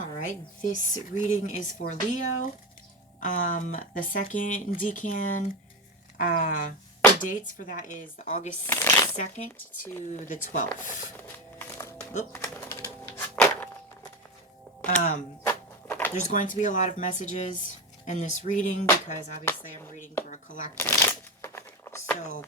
All right, this reading is for Leo. The second decan, the dates for that is August 2nd to the 12th. Oop. There's going to be a lot of messages in this reading because obviously I'm reading for a collective. So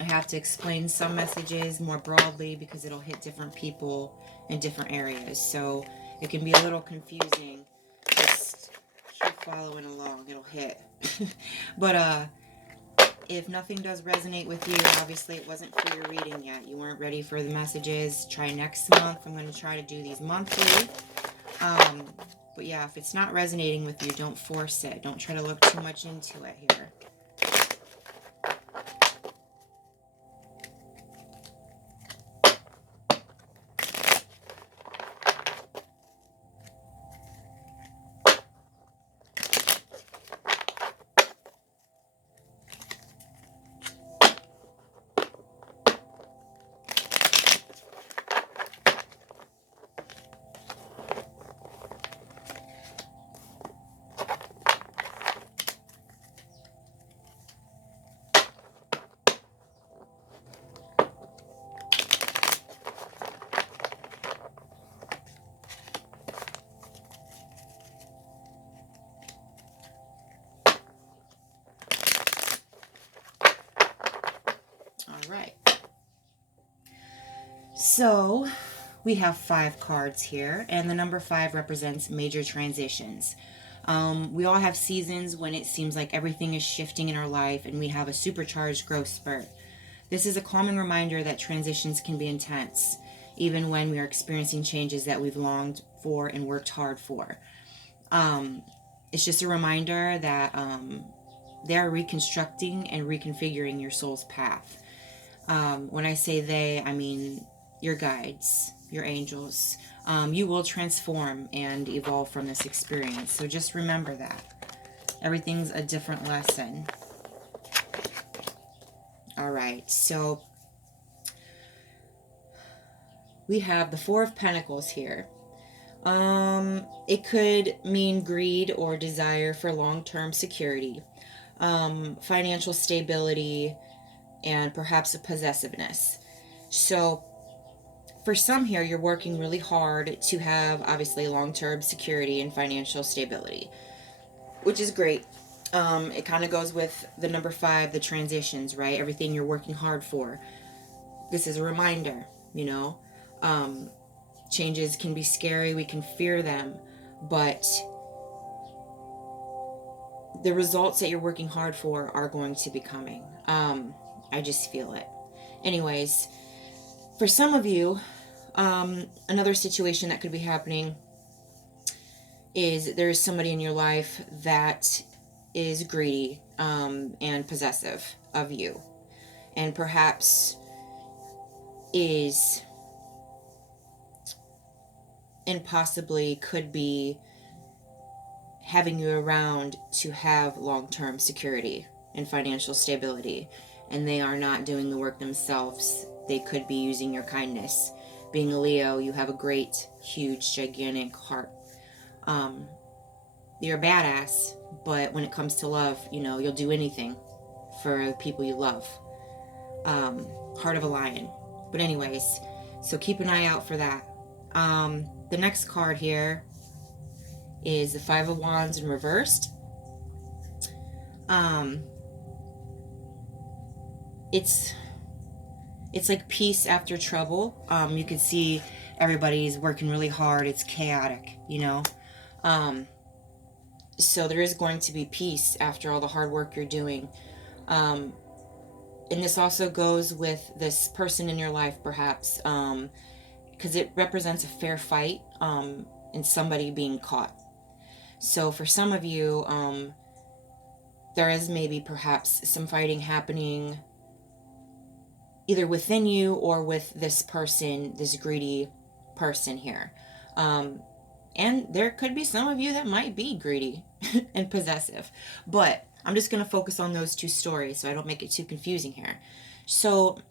I have to explain some messages more broadly because it'll hit different people in different areas. So it can be a little confusing. Just keep following along. It'll hit. But if nothing does resonate with you, obviously it wasn't for your reading yet. You weren't ready for the messages. Try next month. I'm going to try to do these monthly. But yeah, if it's not resonating with you, don't force it. Don't try to look too much into it here. All right. So we have 5 cards here, and the number 5 represents major transitions. We all have seasons when it seems like everything is shifting in our life and we have a supercharged growth spurt. This is a calming reminder that transitions can be intense, even when we are experiencing changes that we've longed for and worked hard for. It's just a reminder that they are reconstructing and reconfiguring your soul's path. When I say they, I mean your guides, your angels. You will transform and evolve from this experience. So just remember that. Everything's a different lesson. All right, so we have the 4 of Pentacles here. It could mean greed or desire for long-term security, financial stability, and perhaps a possessiveness. So for some here, you're working really hard to have obviously long-term security and financial stability, which is great. It kind of goes with the number 5, the transitions, right? Everything you're working hard for. This is a reminder, you know. Changes can be scary. We can fear them. But the results that you're working hard for are going to be coming. I just feel it. Anyways, for some of you, another situation that could be happening is there's somebody in your life that is greedy and possessive of you, and perhaps is and possibly could be having you around to have long-term security and financial stability, and they are not doing the work themselves. They could be using your kindness. Being a Leo, you have a great, huge, gigantic heart. You're a badass, but when it comes to love, you know, you'll do anything for the people you love. Heart of a lion. But anyways, so keep an eye out for that. The next card here is the 5 of Wands in reversed. It's like peace after trouble. You can see everybody's working really hard. It's chaotic, you know. So there is going to be peace after all the hard work you're doing. And this also goes with this person in your life, perhaps, because it represents a fair fight and somebody being caught. So for some of you, there is maybe perhaps some fighting happening either within you or with this person, this greedy person here. And there could be some of you that might be greedy and possessive. But I'm just going to focus on those 2 stories so I don't make it too confusing here. So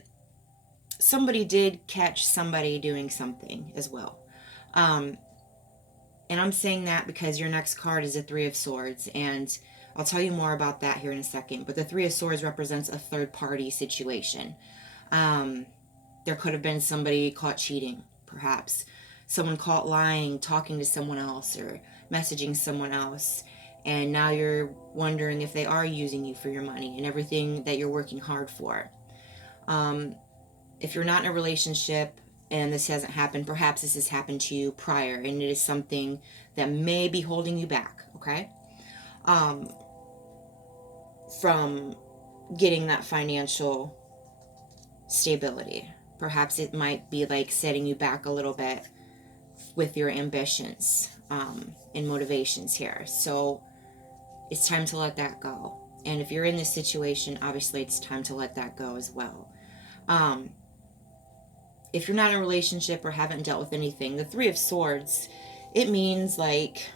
somebody did catch somebody doing something as well. And I'm saying that because your next card is a Three of Swords, and I'll tell you more about that here in a second. But the Three of Swords represents a third party situation. Um, there could have been somebody caught cheating, perhaps. Someone caught lying, talking to someone else, or messaging someone else. And now you're wondering if they are using you for your money and everything that you're working hard for. Um, if you're not in a relationship and this hasn't happened, perhaps this has happened to you prior and it is something that may be holding you back, okay? Um, from getting that financial stability. Perhaps it might be like setting you back a little bit with your ambitions and motivations here. So it's time to let that go. And if you're in this situation, obviously it's time to let that go as well. Um, if you're not in a relationship or haven't dealt with anything, the Three of Swords, it means like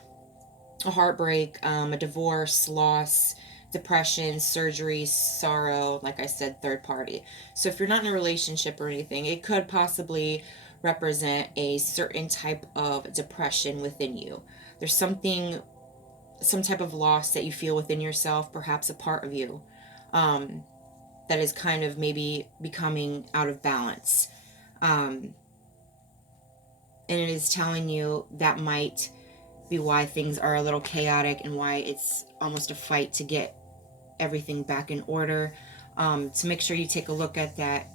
a heartbreak, a divorce, loss, depression, surgery, sorrow, like I said, third party. So if you're not in a relationship or anything, it could possibly represent a certain type of depression within you. There's something, some type of loss that you feel within yourself, perhaps a part of you, that is kind of maybe becoming out of balance. And it is telling you that might be why things are a little chaotic and why it's almost a fight to get everything back in order. To make sure you take a look at that,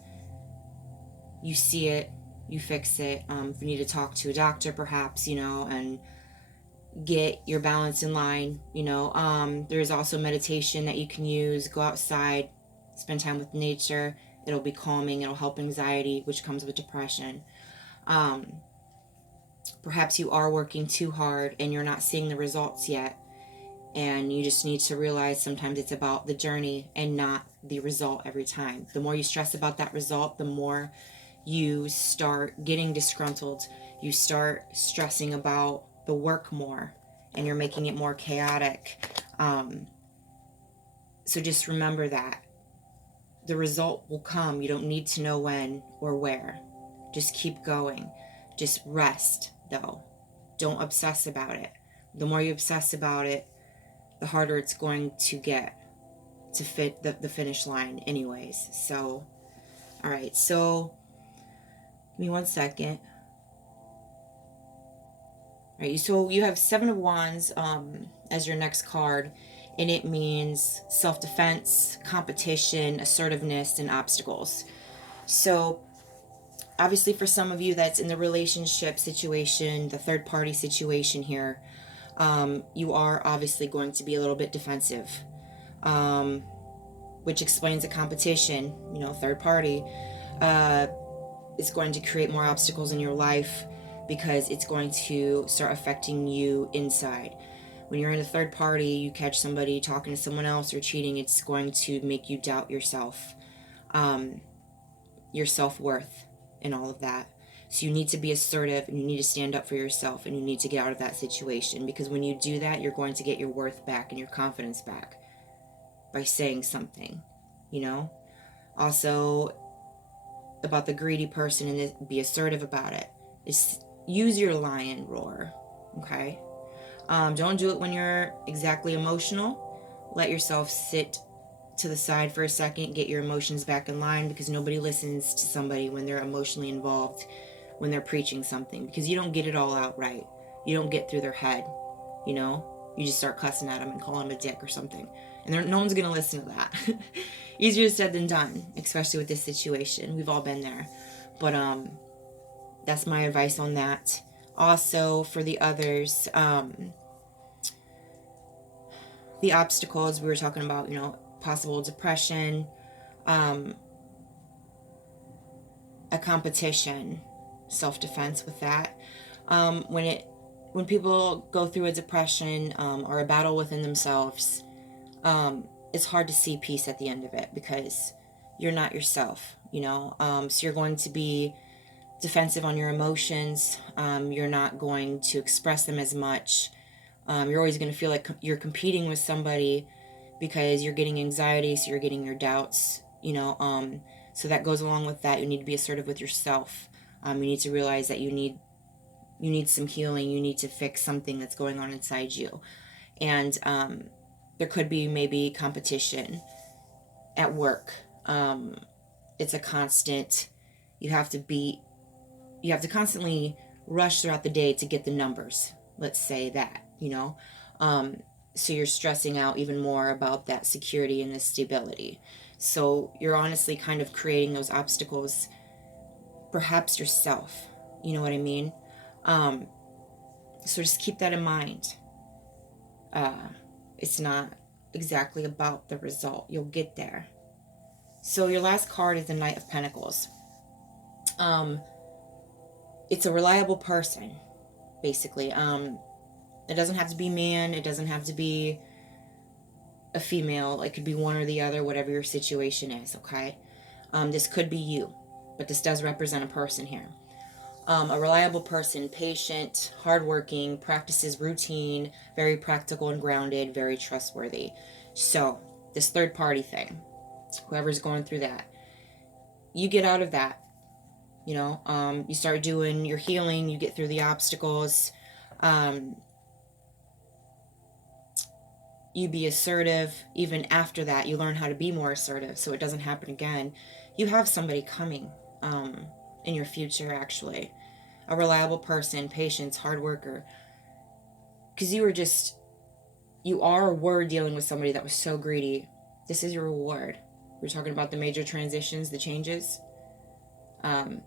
you see it, you fix it. If you need to talk to a doctor, perhaps, and get your balance in line, there's also meditation that you can use. Go outside, spend time with nature. It'll be calming. It'll help anxiety, which comes with depression. Perhaps you are working too hard and you're not seeing the results yet. And you just need to realize sometimes it's about the journey and not the result every time. The more you stress about that result, the more you start getting disgruntled. You start stressing about the work more and you're making it more chaotic. So just remember that. The result will come. You don't need to know when or where. Just keep going. Just rest, though. Don't obsess about it. The more you obsess about it, the harder it's going to get to fit the finish line anyways. So, all right. So, give me 1 second. All right. So, you have Seven of Wands as your next card. And it means self-defense, competition, assertiveness, and obstacles. So, obviously for some of you that's in the relationship situation, the third party situation here, you are obviously going to be a little bit defensive, which explains the competition. Third party is going to create more obstacles in your life because it's going to start affecting you inside. When you're in a third party, you catch somebody talking to someone else or cheating, it's going to make you doubt yourself, your self-worth, and all of that. So you need to be assertive and you need to stand up for yourself and you need to get out of that situation, because when you do that, you're going to get your worth back and your confidence back by saying something, Also, about the greedy person, and be assertive about it. Use your lion roar, okay? Don't do it when you're exactly emotional. Let yourself sit to the side for a second, get your emotions back in line, because nobody listens to somebody when they're emotionally involved, when they're preaching something, because you don't get it all out right. You don't get through their head, You just start cussing at them and calling them a dick or something. And no one's going to listen to that. Easier said than done, especially with this situation. We've all been there. But that's my advice on that. Also, for the others, the obstacles we were talking about, possible depression, a competition, self-defense with that. When people go through a depression or a battle within themselves, it's hard to see peace at the end of it because you're not yourself, So you're going to be defensive on your emotions. You're not going to express them as much. You're always going to feel like you're competing with somebody because you're getting anxiety, so you're getting your doubts, So that goes along with that. You need to be assertive with yourself. You need to realize that you need You need some healing. You need to fix something that's going on inside you. And there could be maybe competition at work. It's a constant, you have to constantly rush throughout the day to get the numbers. Let's say that, so you're stressing out even more about that security and the stability. So you're honestly kind of creating those obstacles, perhaps yourself. You know what I mean? So just keep that in mind. It's not exactly about the result. You'll get there. So your last card is the Knight of Pentacles. It's a reliable person, basically. It doesn't have to be man. It doesn't have to be a female. It could be one or the other, whatever your situation is, okay? This could be you, but this does represent a person here. A reliable person, patient, hardworking, practices routine, very practical and grounded, very trustworthy. So, this third party thing, whoever's going through that, you get out of that. You start doing your healing, you get through the obstacles. You be assertive. Even after that, you learn how to be more assertive so it doesn't happen again. You have somebody coming in your future, actually. A reliable person, patience, hard worker. Because you are or were dealing with somebody that was so greedy. This is your reward. We're talking about the major transitions, the changes,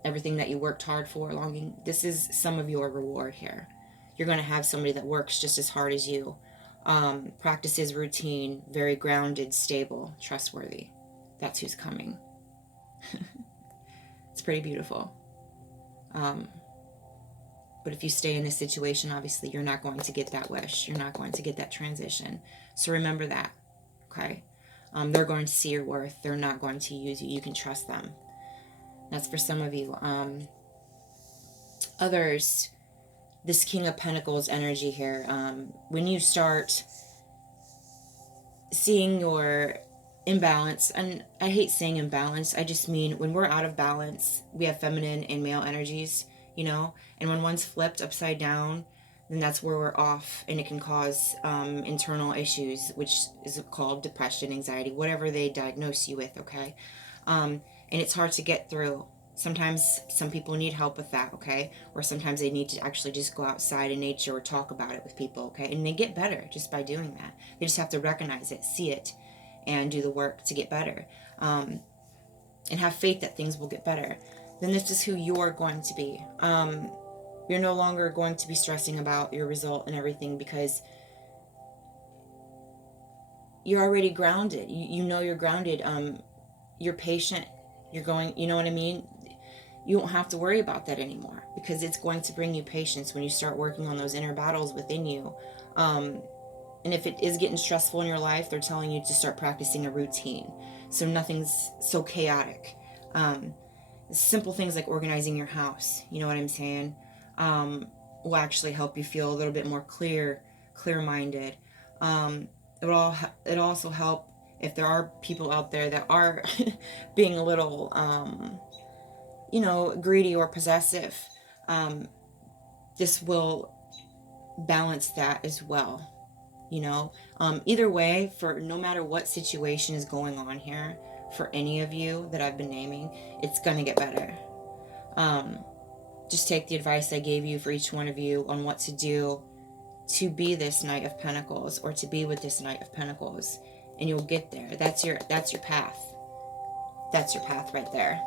everything that you worked hard for, longing. This is some of your reward here. You're going to have somebody that works just as hard as you. Practices routine, very grounded, stable, trustworthy. That's who's coming. It's pretty beautiful. But if you stay in this situation, obviously you're not going to get that wish. You're not going to get that transition. So remember that, okay? They're going to see your worth. They're not going to use you. You can trust them. That's for some of you. Others, this King of Pentacles energy here, when you start seeing your imbalance, and I hate saying imbalance, I just mean when we're out of balance, we have feminine and male energies, and when one's flipped upside down, then that's where we're off, and it can cause internal issues, which is called depression, anxiety, whatever they diagnose you with, okay? And it's hard to get through. Sometimes some people need help with that, okay? Or sometimes they need to actually just go outside in nature or talk about it with people, okay? And they get better just by doing that. They just have to recognize it, see it, and do the work to get better. And have faith that things will get better. Then this is who you're going to be. You're no longer going to be stressing about your result and everything because you're already grounded. You know you're grounded. You're patient. You're going, you know what I mean? You won't have to worry about that anymore because it's going to bring you patience when you start working on those inner battles within you. And if it is getting stressful in your life, they're telling you to start practicing a routine. So nothing's so chaotic. Simple things like organizing your house, you know what I'm saying, will actually help you feel a little bit more clear-minded. It'll also help if there are people out there that are being a little, greedy or possessive. This will balance that as well. Either way, for no matter what situation is going on here, for any of you that I've been naming, it's going to get better. Just take the advice I gave you for each one of you on what to do to be this Knight of Pentacles or to be with this Knight of Pentacles, and you'll get there. That's your path. That's your path right there.